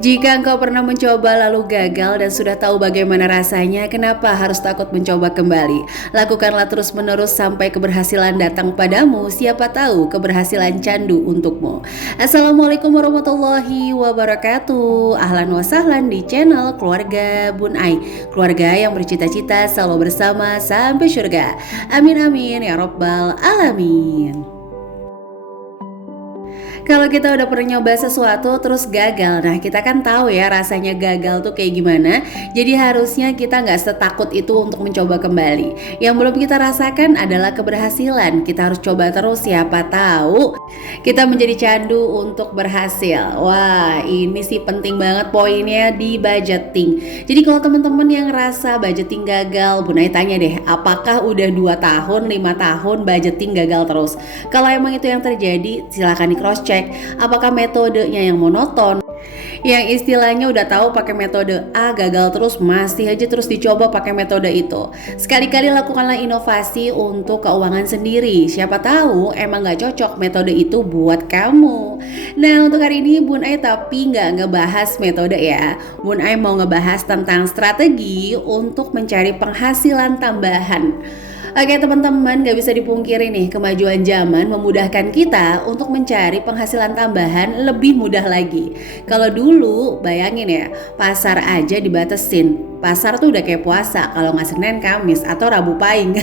Jika engkau pernah mencoba lalu gagal dan sudah tahu bagaimana rasanya, kenapa harus takut mencoba kembali? Lakukanlah terus-menerus sampai keberhasilan datang padamu. Siapa tahu keberhasilan candu untukmu. Assalamualaikum warahmatullahi wabarakatuh. Ahlan wa sahlan di channel Keluarga Bun Ai. Keluarga yang bercita-cita selalu bersama sampai surga. Amin amin ya rabbal alamin. Kalau kita udah pernah nyoba sesuatu terus gagal, nah kita kan tahu ya rasanya gagal tuh kayak gimana. Jadi harusnya kita nggak setakut itu untuk mencoba kembali. Yang belum kita rasakan adalah keberhasilan. Kita harus coba terus, siapa tahu kita menjadi candu untuk berhasil. Wah, ini sih penting banget poinnya di budgeting. Jadi kalau teman-teman yang ngerasa budgeting gagal, Bun Ai tanya deh, apakah udah 2 tahun, 5 tahun budgeting gagal terus? Kalau emang itu yang terjadi, silakan di cross check. Apakah metodenya yang monoton, yang istilahnya udah tahu pakai metode A gagal terus, masih aja terus dicoba pakai metode itu. Sekali-kali lakukanlah inovasi untuk keuangan sendiri. Siapa tahu emang gak cocok metode itu buat kamu. Nah, untuk hari ini Bun Ai tapi gak ngebahas metode ya. Bun Ai mau ngebahas tentang strategi untuk mencari penghasilan tambahan. Oke teman-teman, gak bisa dipungkiri nih, kemajuan zaman memudahkan kita untuk mencari penghasilan tambahan lebih mudah lagi. Kalau dulu, bayangin ya, pasar aja dibatesin. Pasar tuh udah kayak puasa, kalau nggak Senin, Kamis, atau Rabu Pahing.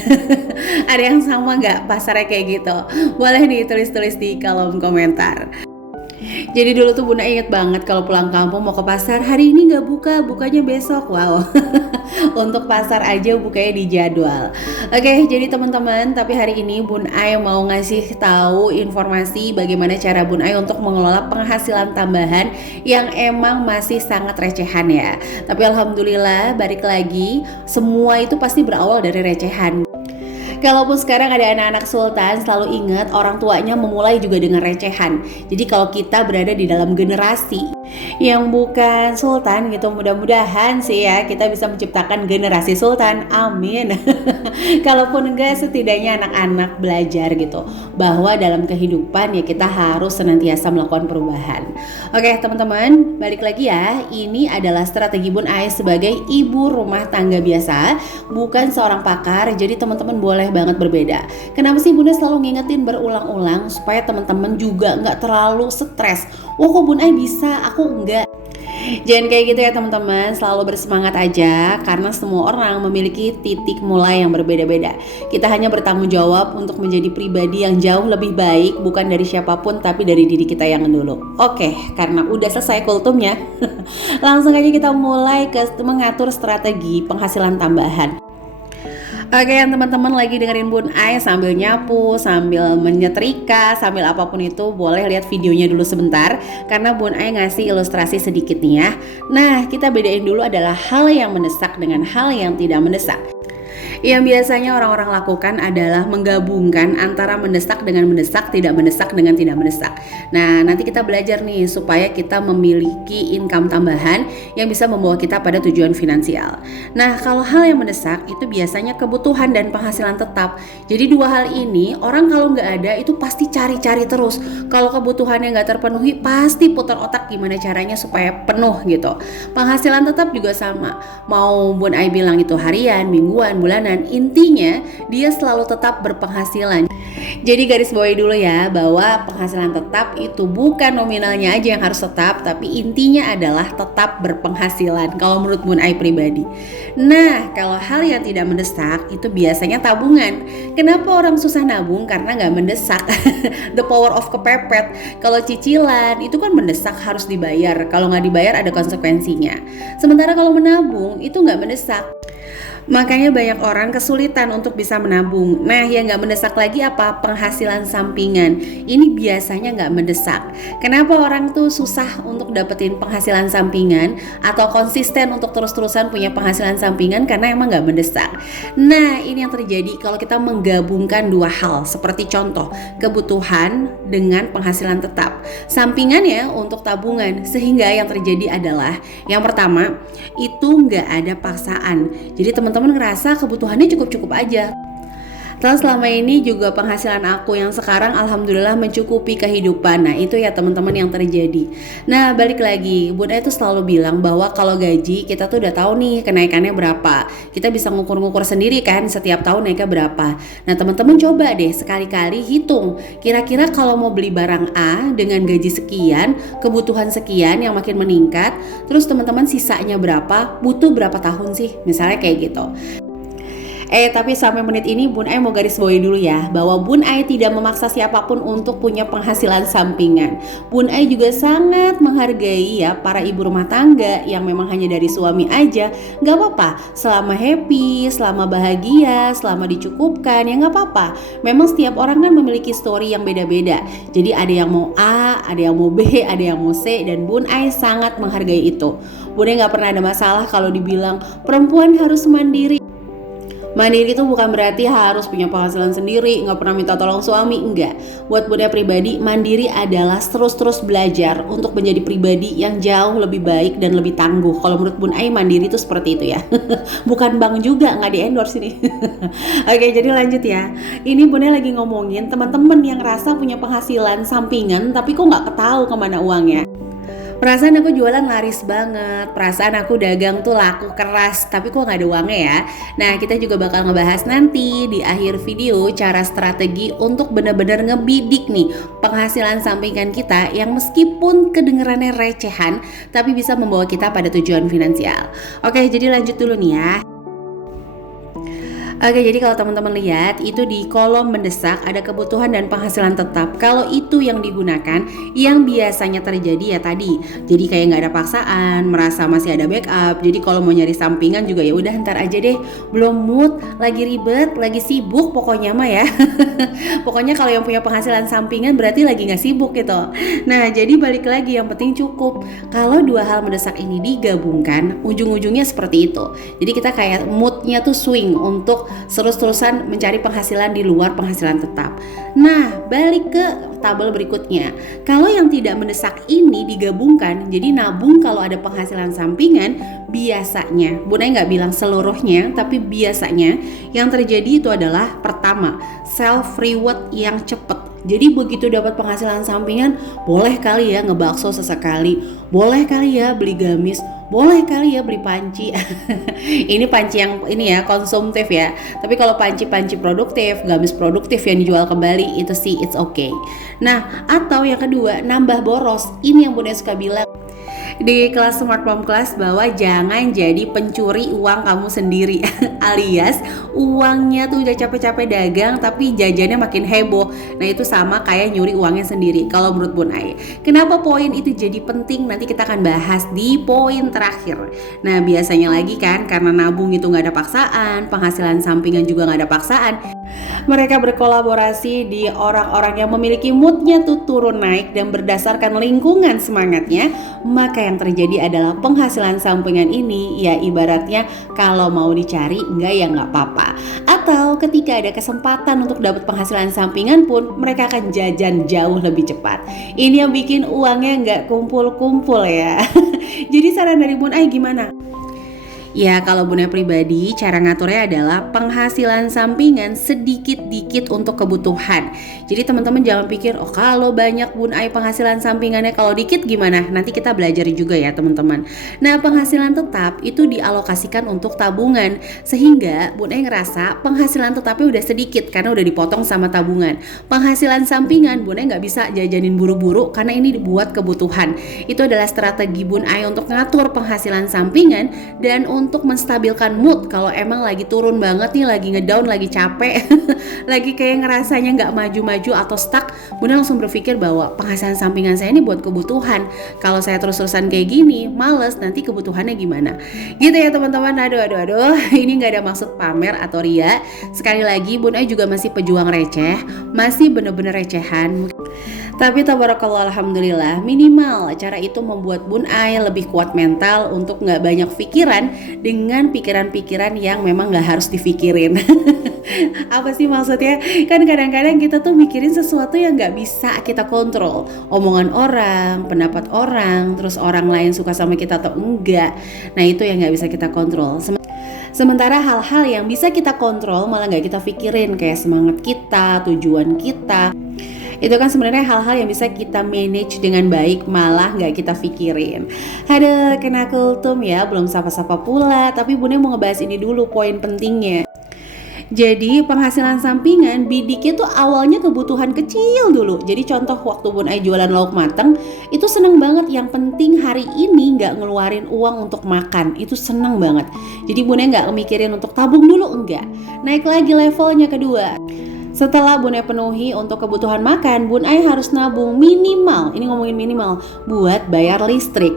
Ada yang sama nggak pasarnya kayak gitu? Boleh nih tulis-tulis di kolom komentar. Jadi dulu tuh Bunda inget banget kalau pulang kampung mau ke pasar, hari ini gak buka, bukanya besok. Wow. Untuk pasar aja bukanya di jadwal. Oke, jadi teman-teman, tapi hari ini Bun Ai mau ngasih tahu informasi bagaimana cara Bun Ai untuk mengelola penghasilan tambahan yang emang masih sangat recehan ya. Tapi alhamdulillah, balik lagi, semua itu pasti berawal dari recehan. Kalaupun sekarang ada anak-anak sultan, selalu ingat orang tuanya memulai juga dengan recehan. Jadi kalau kita berada di dalam generasi yang bukan sultan gitu, mudah-mudahan sih ya kita bisa menciptakan generasi sultan, amin. Kalaupun enggak, setidaknya anak-anak belajar gitu bahwa dalam kehidupan ya kita harus senantiasa melakukan perubahan. Oke teman-teman, balik lagi ya, ini adalah strategi Bun Ai sebagai ibu rumah tangga biasa, bukan seorang pakar. Jadi teman-teman boleh banget berbeda. Kenapa sih Bunda selalu ngingetin berulang-ulang supaya teman-teman juga nggak terlalu stres. Wah kok Bun Ai bisa, aku enggak. Jangan kayak gitu ya teman-teman, selalu bersemangat aja karena semua orang memiliki titik mulai yang berbeda-beda. Kita hanya bertanggung jawab untuk menjadi pribadi yang jauh lebih baik, bukan dari siapapun tapi dari diri kita yang dulu. Oke, karena udah selesai kultumnya, langsung aja kita mulai ke mengatur strategi penghasilan tambahan. Oke, yang teman-teman lagi dengerin Bun Ai sambil nyapu, sambil menyetrika, sambil apapun itu, boleh lihat videonya dulu sebentar karena Bun Ai ngasih ilustrasi sedikit nih ya. Nah, kita bedain dulu adalah hal yang mendesak dengan hal yang tidak mendesak. Yang biasanya orang-orang lakukan adalah menggabungkan antara mendesak dengan mendesak, tidak mendesak dengan tidak mendesak. Nah, nanti kita belajar nih supaya kita memiliki income tambahan yang bisa membawa kita pada tujuan finansial. Nah, kalau hal yang mendesak itu biasanya kebutuhan dan penghasilan tetap. Jadi dua hal ini orang kalau nggak ada itu pasti cari-cari terus. Kalau kebutuhannya nggak terpenuhi pasti putar otak gimana caranya supaya penuh gitu. Penghasilan tetap juga sama. Mau Bun Ai bilang itu harian, mingguan, bulanan, intinya dia selalu tetap berpenghasilan. Jadi garis bawahi dulu ya bahwa penghasilan tetap itu bukan nominalnya aja yang harus tetap, tapi intinya adalah tetap berpenghasilan kalau menurut Bun Ai pribadi. Nah, kalau hal yang tidak mendesak itu biasanya tabungan. Kenapa orang susah nabung? Karena nggak mendesak. The power of kepepet. Kalau cicilan itu kan mendesak, harus dibayar. Kalau nggak dibayar ada konsekuensinya. Sementara kalau menabung itu nggak mendesak. Makanya banyak orang kesulitan untuk bisa menabung. Nah, yang gak mendesak lagi apa? Penghasilan sampingan. Ini biasanya gak mendesak. Kenapa orang tuh susah untuk dapetin penghasilan sampingan atau konsisten untuk terus-terusan punya penghasilan sampingan? Karena emang gak mendesak. Nah, ini yang terjadi kalau kita menggabungkan dua hal. Seperti contoh, kebutuhan dengan penghasilan tetap. Sampingannya untuk tabungan. Sehingga yang terjadi adalah, yang pertama, itu gak ada paksaan. Jadi teman-teman ngerasa kebutuhannya cukup-cukup aja. Terus selama ini juga penghasilan aku yang sekarang alhamdulillah mencukupi kehidupan. Nah itu ya teman-teman yang terjadi. Nah balik lagi, Bunda itu selalu bilang bahwa kalau gaji kita tuh udah tahu nih kenaikannya berapa. Kita bisa ngukur-ngukur sendiri kan setiap tahun naiknya berapa. Nah teman-teman coba deh sekali-kali hitung. Kira-kira kalau mau beli barang A dengan gaji sekian, kebutuhan sekian yang makin meningkat, terus teman-teman sisanya berapa, butuh berapa tahun sih? Misalnya kayak gitu. Tapi sampai menit ini Bun Ai mau garis bawahi dulu ya, bahwa Bun Ai tidak memaksa siapapun untuk punya penghasilan sampingan. Bun Ai juga sangat menghargai ya para ibu rumah tangga yang memang hanya dari suami aja. Gak apa-apa, selama happy, selama bahagia, selama dicukupkan, ya gak apa-apa. Memang setiap orang kan memiliki story yang beda-beda. Jadi ada yang mau A, ada yang mau B, ada yang mau C, dan Bun Ai sangat menghargai itu. Bun Ai gak pernah ada masalah kalau dibilang perempuan harus mandiri. Mandiri itu bukan berarti harus punya penghasilan sendiri, nggak pernah minta tolong suami, enggak. Buat Bunda pribadi, mandiri adalah terus-terus belajar untuk menjadi pribadi yang jauh lebih baik dan lebih tangguh. Kalau menurut Bun Ai, mandiri itu seperti itu ya. Bukan bank juga, nggak di endorse ini. Oke, jadi lanjut ya. Ini Bun Ai lagi ngomongin teman-teman yang rasa punya penghasilan sampingan, tapi kok nggak ketahu kemana uangnya. Perasaan aku jualan laris banget, perasaan aku dagang tuh laku keras, tapi kok gak ada uangnya ya. Nah kita juga bakal ngebahas nanti di akhir video cara strategi untuk benar-benar ngebidik nih penghasilan sampingan kita yang meskipun kedengerannya recehan, tapi bisa membawa kita pada tujuan finansial. Oke, jadi lanjut dulu nih ya. Oke, jadi kalau teman-teman lihat itu di kolom mendesak ada kebutuhan dan penghasilan tetap. Kalau itu yang digunakan, yang biasanya terjadi ya tadi. Jadi kayak nggak ada paksaan, merasa masih ada backup. Jadi kalau mau nyari sampingan juga ya udah ntar aja deh. Belum mood, lagi ribet, lagi sibuk pokoknya mah ya. Pokoknya kalau yang punya penghasilan sampingan berarti lagi nggak sibuk gitu. Nah, jadi balik lagi yang penting cukup. Kalau dua hal mendesak ini digabungkan, ujung-ujungnya seperti itu. Jadi kita kayak moodnya tuh swing untuk terus-terusan mencari penghasilan di luar penghasilan tetap. Nah, balik ke tabel berikutnya. Kalau yang tidak mendesak ini digabungkan, jadi nabung kalau ada penghasilan sampingan, biasanya, Bun Ai nggak bilang seluruhnya, tapi biasanya yang terjadi itu adalah pertama, self reward yang cepat. Jadi begitu dapat penghasilan sampingan, boleh kali ya ngebakso sesekali, boleh kali ya beli gamis, boleh kali ya beli panci. Ini panci yang ini ya konsumtif ya. Tapi kalau panci-panci produktif, gamis produktif yang dijual kembali itu sih it's okay. Nah, atau yang kedua nambah boros. Ini yang Bunda suka bilang di kelas Smart Mom Class bahwa jangan jadi pencuri uang kamu sendiri. Alias uangnya tuh udah capek-capek dagang tapi jajannya makin heboh. Nah itu sama kayak nyuri uangnya sendiri kalau menurut Bun Ai. Kenapa poin itu jadi penting? Nanti kita akan bahas di poin terakhir. Nah biasanya lagi kan karena nabung itu gak ada paksaan, penghasilan sampingan juga gak ada paksaan, mereka berkolaborasi di orang-orang yang memiliki moodnya tuh turun naik dan berdasarkan lingkungan semangatnya, maka yang terjadi adalah penghasilan sampingan ini ya ibaratnya kalau mau dicari enggak ya nggak apa-apa. Atau ketika ada kesempatan untuk dapat penghasilan sampingan pun mereka akan jajan jauh lebih cepat. Ini yang bikin uangnya nggak kumpul-kumpul ya. Jadi saran dari Bun Ai gimana? Ya kalau Bunda pribadi cara ngaturnya adalah penghasilan sampingan sedikit-dikit untuk kebutuhan. Jadi teman-teman jangan pikir oh kalau banyak Bun Ai penghasilan sampingannya, kalau dikit gimana? Nanti kita belajar juga ya teman-teman. Nah penghasilan tetap itu dialokasikan untuk tabungan, sehingga Bun Ai ngerasa penghasilan tetapnya udah sedikit karena udah dipotong sama tabungan. Penghasilan sampingan Bun Ai nggak bisa jajanin buru-buru karena ini dibuat kebutuhan. Itu adalah strategi Bun Ai untuk ngatur penghasilan sampingan dan untuk menstabilkan mood kalau emang lagi turun banget nih, lagi ngedown, lagi capek, lagi kayak ngerasanya nggak maju-maju atau stuck, Bunda langsung berpikir bahwa penghasilan sampingan saya ini buat kebutuhan. Kalau saya terus-terusan kayak gini, males, nanti kebutuhannya gimana? Gitu ya teman-teman. Aduh, ini nggak ada maksud pamer atau ria. Sekali lagi, Bunda juga masih pejuang receh, masih bener-bener recehan. Tapi tabarakallah alhamdulillah minimal cara itu membuat Bun Ai lebih kuat mental untuk gak banyak pikiran dengan pikiran-pikiran yang memang gak harus dipikirin. Apa sih maksudnya? Kan kadang-kadang kita tuh mikirin sesuatu yang gak bisa kita kontrol. Omongan orang, pendapat orang, terus orang lain suka sama kita atau enggak. Nah itu yang gak bisa kita kontrol. Sementara hal-hal yang bisa kita kontrol malah nggak kita pikirin, kayak semangat kita, tujuan kita. Itu kan sebenarnya hal-hal yang bisa kita manage dengan baik, malah nggak kita pikirin. Ada kena kultum ya, belum sapa-sapa pula, tapi Bunda mau ngebahas ini dulu poin pentingnya. Jadi penghasilan sampingan bidiknya tuh awalnya kebutuhan kecil dulu. Jadi contoh waktu Bun Ai jualan lauk mateng, itu seneng banget, yang penting hari ini nggak ngeluarin uang untuk makan, itu seneng banget. Jadi Bun Ai nggak mikirin untuk tabung dulu, enggak. Naik lagi levelnya kedua. Setelah Bun Ai penuhi untuk kebutuhan makan, Bun Ai harus nabung minimal, ini ngomongin minimal, buat bayar listrik.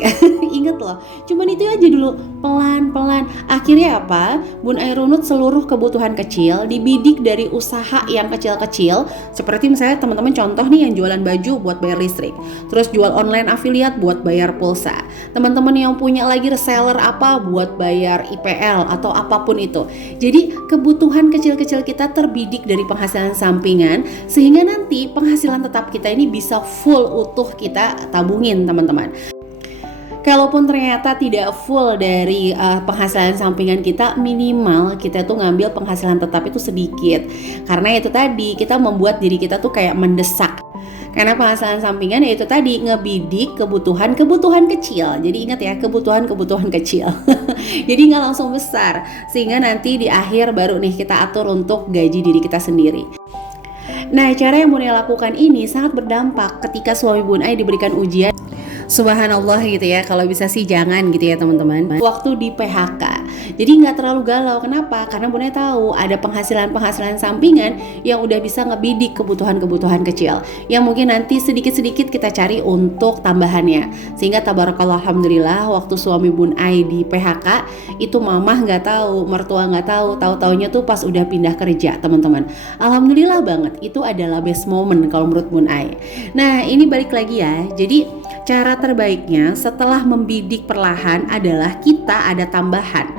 Ingat loh, cuman itu aja dulu, pelan-pelan. Akhirnya apa? Bun Ai runut seluruh kebutuhan kecil, dibidik dari usaha yang kecil-kecil. Seperti misalnya teman-teman contoh nih yang jualan baju buat bayar listrik, terus jual online affiliate buat bayar pulsa. Teman-teman yang punya lagi reseller apa buat bayar IPL atau apapun itu. Jadi kebutuhan kecil-kecil kita terbidik dari penghasilan sampingan, sehingga nanti penghasilan tetap kita ini bisa full utuh kita tabungin, teman-teman. Kalaupun ternyata tidak full dari penghasilan sampingan kita, minimal kita tuh ngambil penghasilan tetap itu sedikit. Karena itu tadi, kita membuat diri kita tuh kayak mendesak. Karena penghasilan sampingan yaitu tadi ngebidik kebutuhan-kebutuhan kecil. Jadi ingat ya, kebutuhan-kebutuhan kecil. Jadi nggak langsung besar, sehingga nanti di akhir baru nih kita atur untuk gaji diri kita sendiri. Nah, cara yang Bun Ai lakukan ini sangat berdampak ketika suami Bun Ai diberikan ujian. Subhanallah gitu ya, kalau bisa sih jangan gitu ya teman-teman. Waktu di PHK, jadi nggak terlalu galau. Kenapa? Karena Bun Ai tahu ada penghasilan sampingan yang udah bisa ngebidik kebutuhan-kebutuhan kecil, yang mungkin nanti sedikit-sedikit kita cari untuk tambahannya. Sehingga tabarakallah, alhamdulillah, waktu suami Bun Ai di PHK, itu mamah nggak tahu, mertua nggak tahu, tahu-taunya tuh pas udah pindah kerja, teman-teman. Alhamdulillah banget, itu adalah best moment kalau menurut Bun Ai. Nah, ini balik lagi ya. Jadi cara terbaiknya setelah membidik perlahan adalah kita ada tambahan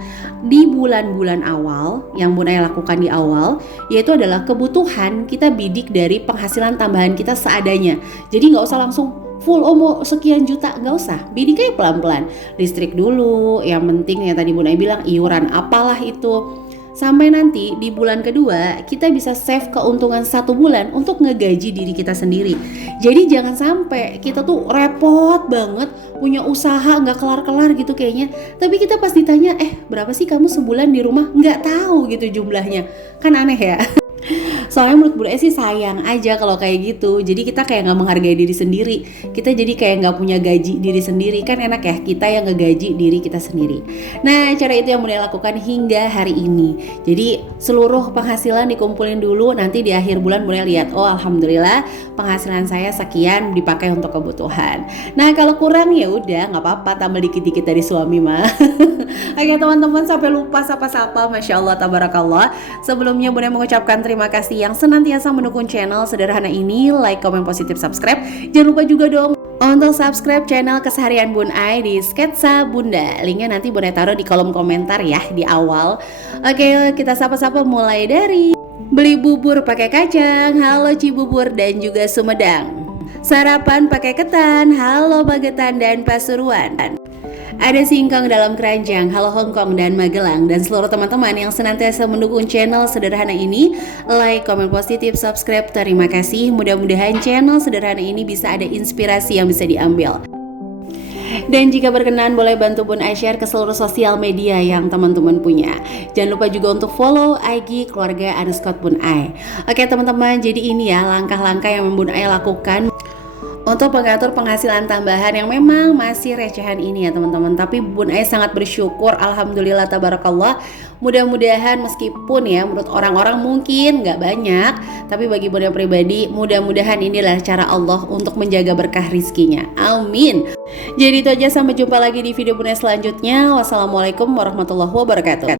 di bulan-bulan awal. Yang Bun Ai lakukan di awal yaitu adalah kebutuhan kita bidik dari penghasilan tambahan kita seadanya. Jadi nggak usah langsung full mau sekian juta, nggak usah, bidik aja pelan-pelan. Listrik dulu, yang penting yang tadi Bun Ai bilang, iuran apalah itu. Sampai nanti di bulan kedua kita bisa save keuntungan 1 bulan untuk ngegaji diri kita sendiri. Jadi jangan sampai kita tuh repot banget punya usaha nggak kelar-kelar gitu kayaknya, tapi kita pas ditanya berapa sih kamu sebulan di rumah, nggak tahu gitu jumlahnya. Kan aneh ya. Soalnya menurut Bun Ai sih sayang aja kalau kayak gitu. Jadi kita kayak gak menghargai diri sendiri. Kita jadi kayak gak punya gaji diri sendiri. Kan enak ya kita yang ngegaji diri kita sendiri. Nah, cara itu yang Bun Ai lakukan hingga hari ini. Jadi seluruh penghasilan dikumpulin dulu. Nanti di akhir bulan Bun Ai lihat, oh alhamdulillah penghasilan saya sekian dipakai untuk kebutuhan. Nah, kalau kurang ya udah gak apa-apa, tambah dikit-dikit dari suami mah. Oke teman-teman, sampai lupa sapa-sapa. Masya Allah, tabarakallah. Sebelumnya Bun Ai mengucapkan terima kasih yang senantiasa mendukung channel sederhana ini. Like, komen, positif, subscribe. Jangan lupa juga dong untuk subscribe channel Keseharian Bun Ai di Sketsa Bunda. Linknya nanti Bun Ai taruh di kolom komentar ya di awal. Oke, kita sapa-sapa mulai dari beli bubur pakai kacang, halo Cibubur dan juga Sumedang. Sarapan pakai ketan, halo Magetan dan Pasuruan. Ada singkong dalam keranjang, halo Hongkong dan Magelang. Dan seluruh teman-teman yang senantiasa mendukung channel sederhana ini, like, komen positif, subscribe, terima kasih. Mudah-mudahan channel sederhana ini bisa ada inspirasi yang bisa diambil. Dan jika berkenan boleh bantu Bun Ai share ke seluruh sosial media yang teman-teman punya. Jangan lupa juga untuk follow IG keluarga_Bun Ai. Oke teman-teman, jadi ini ya langkah-langkah yang Bun Ai lakukan untuk mengatur penghasilan tambahan yang memang masih recehan ini ya teman-teman. Tapi Bun Ai sangat bersyukur, alhamdulillah tabarakallah. Mudah-mudahan meskipun ya menurut orang-orang mungkin gak banyak, tapi bagi Bun Ai pribadi mudah-mudahan inilah cara Allah untuk menjaga berkah rizkinya. Amin. Jadi itu aja, sampai jumpa lagi di video Bun Ai selanjutnya. Wassalamualaikum warahmatullahi wabarakatuh.